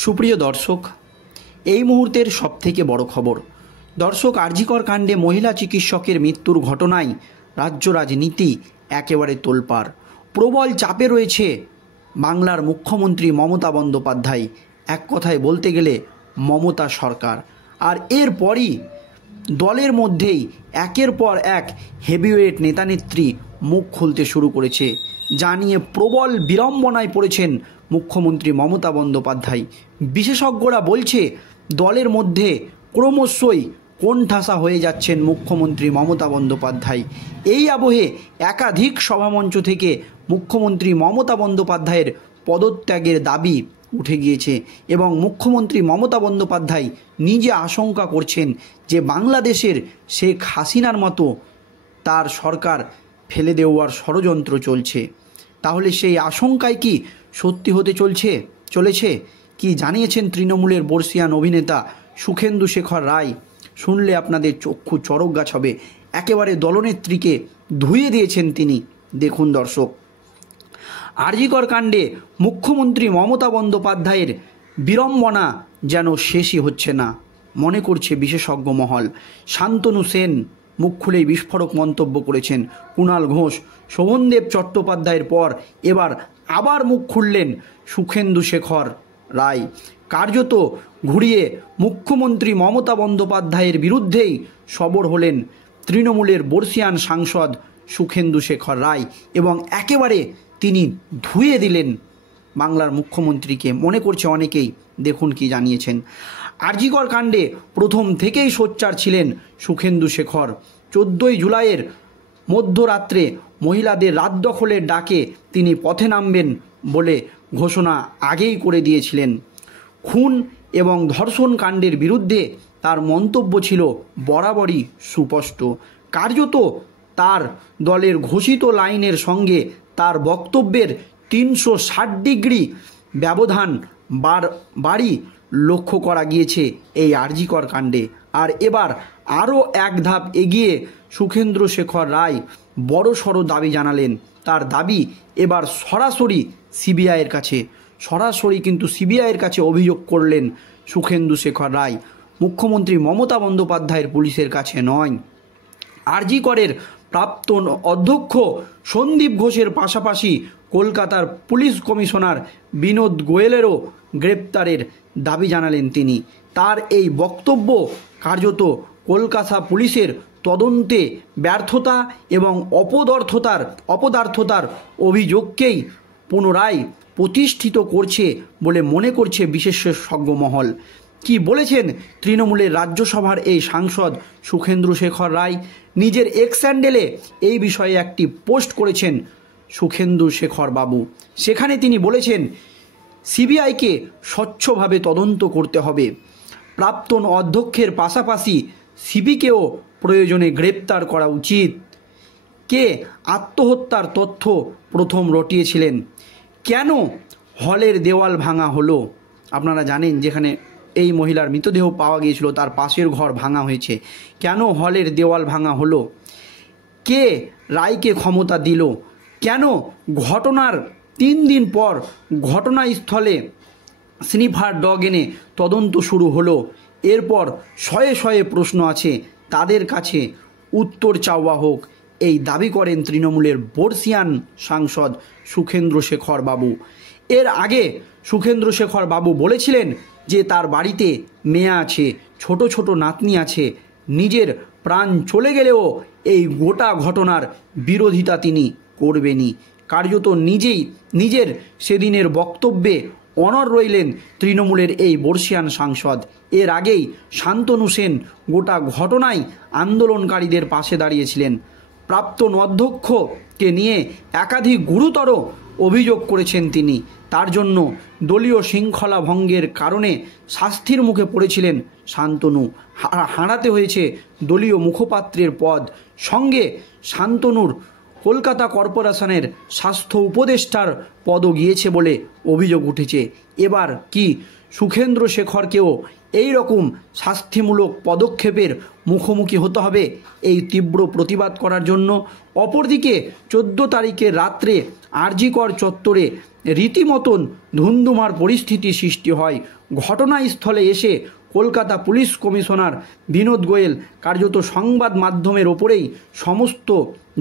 সুপ্রিয় দর্শক, এই মুহূর্তের সবথেকে বড় খবর। দর্শক, আরজিকর কাণ্ডে মহিলা চিকিৎসকের মৃত্যুর ঘটনায় রাজ্য রাজনীতি একেবারে তোলপাড়। প্রবল চাপে রয়েছে বাংলার মুখ্যমন্ত্রী মমতা বন্দ্যোপাধ্যায়, এক কথায় বলতে গেলে মমতা সরকার। আর এরপরই দলের মধ্যেই একের পর এক হেভিওয়েট নেতানেত্রী মুখ খুলতে শুরু করেছে, যা নিয়ে প্রবল বিড়ম্বনায় পড়েছেন মুখ্যমন্ত্রী মমতা বন্দ্যোপাধ্যায়। বিশেষজ্ঞরা বলছে দলের মধ্যে ক্রমশই কোণঠাসা হয়ে যাচ্ছেন মুখ্যমন্ত্রী মমতা বন্দ্যোপাধ্যায়। এই আবহে একাধিক সভামঞ্চ থেকে মুখ্যমন্ত্রী মমতা বন্দ্যোপাধ্যায়ের পদত্যাগের দাবি উঠে গিয়েছে এবং মুখ্যমন্ত্রী মমতা বন্দ্যোপাধ্যায় নিজে আশঙ্কা করছেন যে বাংলাদেশের শেখ হাসিনার মতো তার সরকার ফেলে দেওয়ার ষড়যন্ত্র চলছে। তাহলে সেই আশঙ্কায় কি সত্যি হতে চলেছে কি জানিয়েছেন তৃণমূলের বর্ষিয়ান অভিনেতা সুখেন্দু শেখর রায়? শুনলে আপনাদের চক্ষু চড়ক গাছ হবে। একেবারে দলনেত্রীকে ধুয়ে দিয়েছেন তিনি। দেখুন দর্শক, আরজিকর কাণ্ডে মুখ্যমন্ত্রী মমতা বন্দ্যোপাধ্যায়ের বিড়ম্বনা যেন শেষই হচ্ছে না, মনে করছে বিশেষজ্ঞ মহল। শান্তনু সেন মুখ খুলেই বিস্ফোরক মন্তব্য করেছেন। কুণাল ঘোষ, শোভনদেব চট্টোপাধ্যায়ের পর এবার আবার মুখ খুললেন সুখেন্দু শেখর রায়। কার্যত ঘুরিয়ে মুখ্যমন্ত্রী মমতা বন্দ্যোপাধ্যায়ের বিরুদ্ধেই সরব হলেন তৃণমূলের বর্ষিয়ান সাংসদ সুখেন্দু শেখর রায় এবং একেবারে তিনি ধুয়ে দিলেন বাংলার মুখ্যমন্ত্রীকে, মনে করছে অনেকেই। দেখুন কি জানিয়েছেন। আরজিকর কাণ্ডে প্রথম থেকেই সোচ্চার ছিলেন সুখেন্দু শেখর। 14ই জুলাইয়ের মধ্যরাত্রে মহিলাদের রাত দখলের ডাকে তিনি পথে নামবেন বলে ঘোষণা আগেই করে দিয়েছিলেন। খুন এবং ধর্ষণ কাণ্ডের বিরুদ্ধে তার মন্তব্য ছিল বরাবরই সুস্পষ্ট। কার্যত তার দলের ঘোষিত লাইনের সঙ্গে তার বক্তব্যের 360 ডিগ্রি ব্যবধান বাড়ি লক্ষ্য করা গিয়েছে এই আরজিকর কাণ্ডে। আর এবার আরও এক ধাপ এগিয়ে সুখেন্দু শেখর রায় বড়সড় দাবি জানালেন। তার দাবি এবার সরাসরি সিবিআইয়ের কাছে, কিন্তু সিবিআইয়ের কাছে অভিযোগ করলেন সুখেন্দু শেখর রায়, মুখ্যমন্ত্রী মমতা বন্দ্যোপাধ্যায়ের পুলিশের কাছে নয়। আরজিকরের প্রাক্তন অধ্যক্ষ সন্দীপ ঘোষের পাশাপাশি কলকাতার পুলিশ কমিশনার বিনোদ গোয়েলেরও গ্রেপ্তারের দাবি জানালেন তিনি। তার এই বক্তব্য কার্যত কলকাতা পুলিশের তদন্তে ব্যর্থতা এবং অপদার্থতার অভিযোগকেই পুনরায় প্রতিষ্ঠিত করছে বলে মনে করছে বিশেষজ্ঞ মহল। কি বলেছেন তৃণমূলের রাজ্যসভার এই সাংসদ সুখেন্দু শেখর রায়? নিজের এক্স হ্যান্ডেলে এই বিষয়ে একটি পোস্ট করেছেন সুখেন্দু শেখর বাবু। সেখানে তিনি বলেছেন, সিবিআইকে স্বচ্ছভাবে তদন্ত করতে হবে। প্রাক্তন অধ্যক্ষের পাশাপাশি সিবিকেও প্রয়োজনে গ্রেপ্তার করা উচিত। কে আত্মহত্যার তথ্য প্রথম রটিয়েছিলেন? কেন হলের দেওয়াল ভাঙা হলো? আপনারা জানেন, যেখানে এই মহিলার মৃতদেহ পাওয়া গিয়েছিল তার পাশের ঘর ভাঙা হয়েছে। কেন হলের দেওয়াল ভাঙা হলো? কে রায়কে ক্ষমতা দিল? কেন ঘটনার 3 দিন পর ঘটনাস্থলে স্নিফার ডগ এনে তদন্ত শুরু হলো? এরপর শয়ে শয়ে প্রশ্ন আছে, তাদের কাছে উত্তর চাওয়া হোক, এই দাবি করেন তৃণমূলের বর্ষিয়ান সাংসদ সুখেন্দু শেখর বাবু। এর আগে সুখেন্দু শেখর বাবু বলেছিলেন যে তার বাড়িতে মেয়ে আছে, ছোট ছোট নাতনি আছে। নিজের প্রাণ চলে গেলেও এই গোটা ঘটনার বিরোধিতা তিনি করবেনই। কার্যত নিজের সেদিনের বক্তব্যে অনড় রইলেন তৃণমূলের এই বর্ষিয়ান সাংসদ। এর আগেই শান্তনু সেন গোটা ঘটনায় আন্দোলনকারীদের পাশে দাঁড়িয়েছিলেন। প্রাক্তন অধ্যক্ষকে নিয়ে একাধিক গুরুতর অভিযোগ করেছেন তিনি। তার জন্য দলীয় শৃঙ্খলা ভঙ্গের কারণে শাস্তির মুখে পড়েছিলেন শান্তনু। হারাতে হয়েছে দলীয় মুখপাত্রের পদ। সঙ্গে শান্তনুর কলকাতা কর্পোরেশনের স্বাস্থ্য উপদেষ্টার পদও গিয়েছে বলে অভিযোগ উঠেছে। এবার কি সুখেন্দু শেখরকেও এই রকম শাস্তিমূলক পদক্ষেপের মুখোমুখি হতে হবে এই তীব্র প্রতিবাদ করার জন্য? অপরদিকে 14 তারিখের রাত্রে আরজিকর চত্বরে রীতিমতন ধুন্ধুমার পরিস্থিতি সৃষ্টি হয়। ঘটনাস্থলে এসে কলকাতা পুলিশ কমিশনার বিনোদ গোয়েল কার্যত সংবাদ মাধ্যমের ওপরেই সমস্ত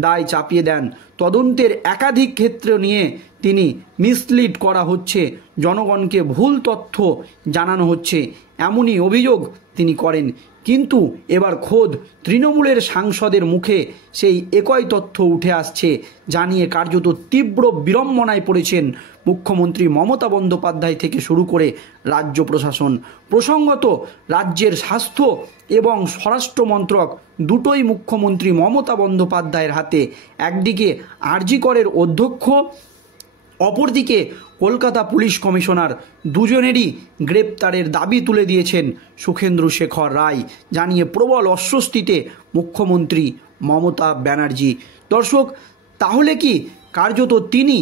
দায় চাপিয়ে দেন। তদন্তের একাধিক ক্ষেত্র নিয়ে তিনি মিসলিড করা হচ্ছে, জনগণকে ভুল তথ্য জানানো হচ্ছে, এমনই অভিযোগ তিনি করেন। কিন্তু এবার খোদ তৃণমূলের সাংসদের মুখে সেই একই তথ্য উঠে আসছে, জানিয়ে কার্যত তীব্র বিড়ম্বনায় পড়েছেন মুখ্যমন্ত্রী মমতা বন্দ্যোপাধ্যায় থেকে শুরু করে রাজ্য প্রশাসন। প্রসঙ্গত, রাজ্যের স্বাস্থ্য এবং স্বরাষ্ট্র মন্ত্রক দুটোই মুখ্যমন্ত্রী মমতা বন্দ্যোপাধ্যায়ের হাতে। একদিকে আরজি করের অধ্যক্ষ, অপরদিকে কলকাতা পুলিশ কমিশনার, দুজনেরই গ্রেপ্তারের দাবি তুলে দিয়েছেন সুখেন্দু শেখর রায়, জানিয়ে প্রবল অস্বস্তিতে মুখ্যমন্ত্রী মমতা ব্যানার্জি। দর্শক, তাহলে কি কার্যত তিনি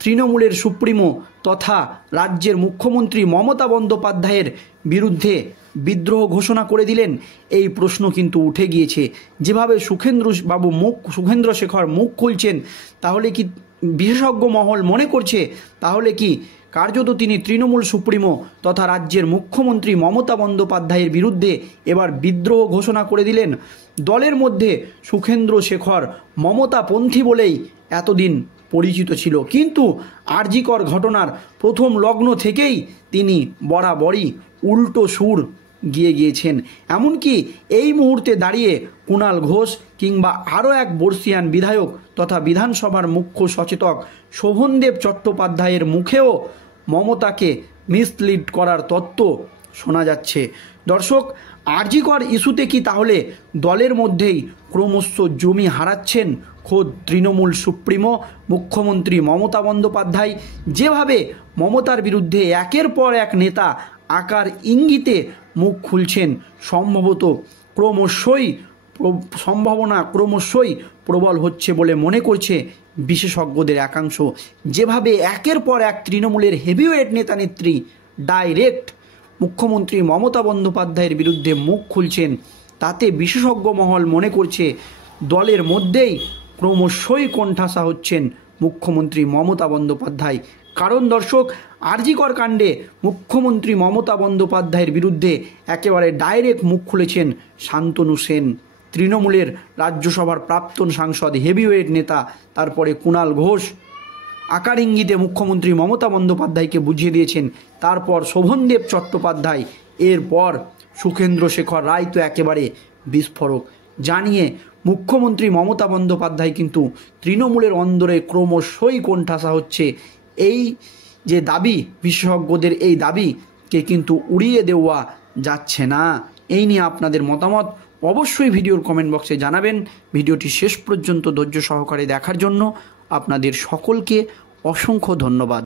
তৃণমূলের সুপ্রিমো তথা রাজ্যের মুখ্যমন্ত্রী মমতা বন্দ্যোপাধ্যায়ের বিরুদ্ধে বিদ্রোহ ঘোষণা করে দিলেন? এই প্রশ্ন কিন্তু উঠে গিয়েছে। যেভাবে সুখেন্দ্র শেখর মুখ খুলছেন, তাহলে কি বিশেষজ্ঞ মহল মনে করছে তাহলে কি কার্যত তিনি তৃণমূল সুপ্রিমো তথা রাজ্যের মুখ্যমন্ত্রী মমতা বন্দ্যোপাধ্যায়ের বিরুদ্ধে এবার বিদ্রোহ ঘোষণা করে দিলেন? দলের মধ্যে সুখেন্দ্র শেখর মমতাপন্থী বলেই এতদিন পরিচিত ছিল, কিন্তু আরজিকর ঘটনার প্রথম লগ্ন থেকেই তিনি বরাবরই উল্টো সুর গিয়েছেন। এমনকি এই মুহূর্তে দাঁড়িয়ে কুণাল ঘোষ কিংবা আরও এক বর্ষিয়ান বিধায়ক তথা বিধানসভার মুখ্য সচেতক শোভনদেব চট্টোপাধ্যায়ের মুখেও মমতাকে মিসলিড করার তত্ত্ব শোনা যাচ্ছে। দর্শক, আরজিকর ইস্যুতে কি তাহলে দলের মধ্যেই ক্রমশ জমি হারাচ্ছেন খোদ তৃণমূল সুপ্রিমো মুখ্যমন্ত্রী মমতা বন্দ্যোপাধ্যায়? যেভাবে মমতার বিরুদ্ধে একের পর এক নেতা আকার ইঙ্গিতে মুখ খুলছেন, সম্ভাবনা ক্রমশই প্রবল হচ্ছে বলে মনে করছে বিশেষজ্ঞদের একাংশ। যেভাবে একের পর এক তৃণমূলের হেভিওয়েট নেতা নেত্রী ডাইরেক্ট মুখ্যমন্ত্রী মমতা বন্দ্যোপাধ্যায়ের বিরুদ্ধে মুখ খুলছেন, তাতে বিশেষজ্ঞ মহল মনে করছে দলের মধ্যেই ক্রমশই কোণঠাসা হচ্ছেন মুখ্যমন্ত্রী মমতা বন্দ্যোপাধ্যায়। কারণ দর্শক, আরজিকর কাণ্ডে মুখ্যমন্ত্রী মমতা বন্দ্যোপাধ্যায়ের বিরুদ্ধে একেবারে ডাইরেক্ট মুখ খুলেছেন শান্তনু সেন, তৃণমূলের রাজ্যসভার প্রাক্তন সাংসদ, হেভিওয়েট নেতা। তারপরে কুণাল ঘোষ আকার ইঙ্গিতে মুখ্যমন্ত্রী মমতা বন্দ্যোপাধ্যায়কে বুঝিয়ে দিয়েছেন। তারপর শোভনদেব চট্টোপাধ্যায়, এরপর সুখেন্দ্র শেখর রায় তো একেবারে বিস্ফোরক, জানিয়ে মুখ্যমন্ত্রী মমতা বন্দ্যোপাধ্যায় কিন্তু তৃণমূলের অন্দরে ক্রমশই কোণঠাসা হচ্ছে। এই যে দাবি, বিশেষজ্ঞদের এই দাবিকে কিন্তু উড়িয়ে দেওয়া যাচ্ছে না। এই নিয়ে আপনাদের মতামত অবশ্যই ভিডিওর কমেন্ট বক্সে জানাবেন। ভিডিওটি শেষ পর্যন্ত ধৈর্য সহকারে দেখার জন্য আপনাদের সকলকে অসংখ্য ধন্যবাদ।